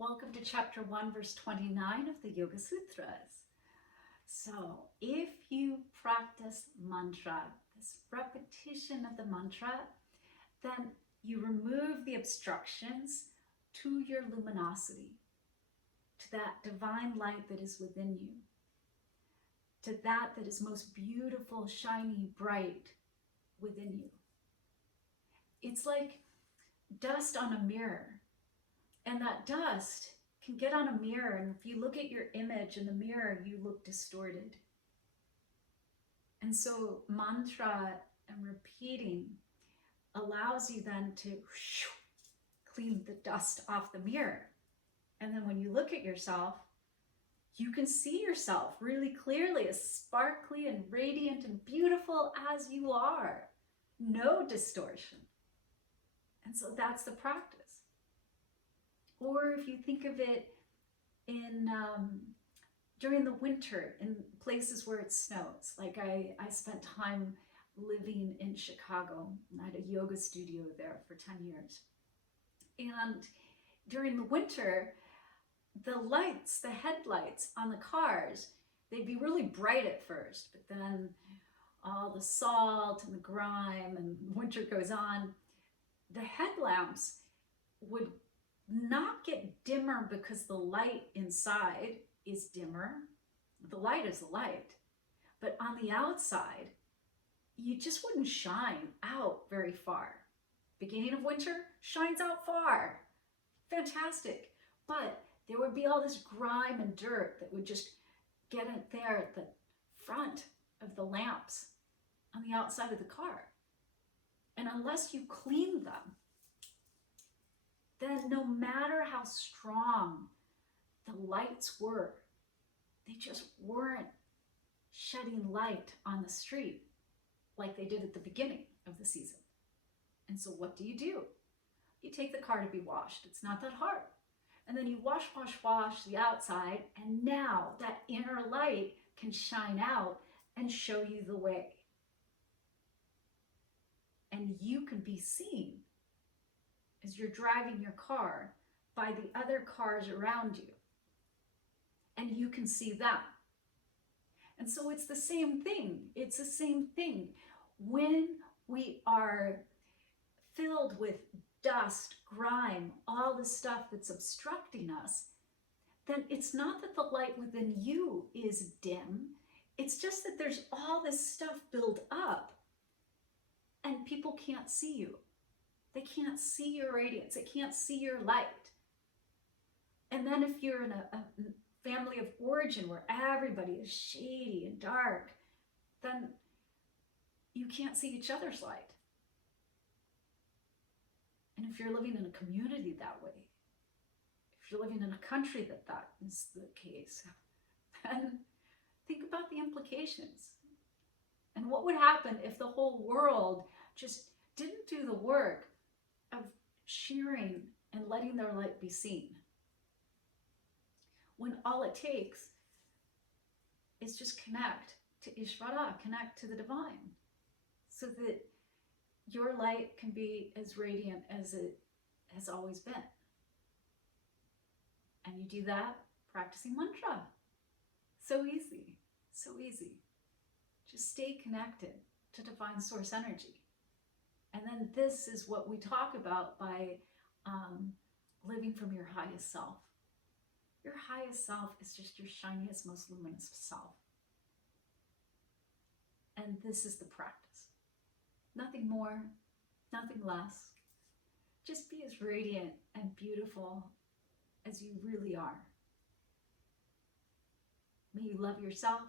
Welcome to chapter 1, verse 29 of the Yoga Sutras. So, if you practice mantra, this repetition of the mantra, then you remove the obstructions to your luminosity, to that divine light that is within you, to that is most beautiful, shiny, bright within you. It's like dust on a mirror. And that dust can get on a mirror, and if you look at your image in the mirror, you look distorted. And so mantra and repeating allows you then to clean the dust off the mirror. And then when you look at yourself, you can see yourself really clearly, as sparkly and radiant and beautiful as you are. No distortion. And so that's the practice. Or if you think of it in during the winter in places where it snows, like I spent time living in Chicago. I had a yoga studio there for 10 years. And during the winter, the lights, the headlights on the cars, they'd be really bright at first, but then all the salt and the grime and winter goes on, the headlamps would not get dimmer because the light inside is dimmer. The light is the light. But on the outside, you just wouldn't shine out very far. Beginning of winter, shines out far. Fantastic. But there would be all this grime and dirt that would just get it there at the front of the lamps on the outside of the car. And unless you clean them, then no matter how strong the lights were, they just weren't shedding light on the street like they did at the beginning of the season. And so what do? You take the car to be washed. It's not that hard. And then you wash the outside, and now that inner light can shine out and show you the way. And you can be seen as you're driving your car by the other cars around you. And you can see them. And so it's the same thing. It's the same thing. When we are filled with dust, grime, all the stuff that's obstructing us, then it's not that the light within you is dim. It's just that there's all this stuff built up and people can't see you. They can't see your radiance. They can't see your light. And then if you're in a family of origin where everybody is shady and dark, then you can't see each other's light. And if you're living in a community that way, if you're living in a country that is the case, then think about the implications. And what would happen if the whole world just didn't do the work of sharing and letting their light be seen, when all it takes is just connect to Ishvara, connect to the divine, so that your light can be as radiant as it has always been. And you do that practicing mantra. So easy, so easy. Just stay connected to divine source energy. And then this is what we talk about by living from your highest self. Your highest self is just your shiniest, most luminous self. And this is the practice. Nothing more, nothing less. Just be as radiant and beautiful as you really are. May you love yourself.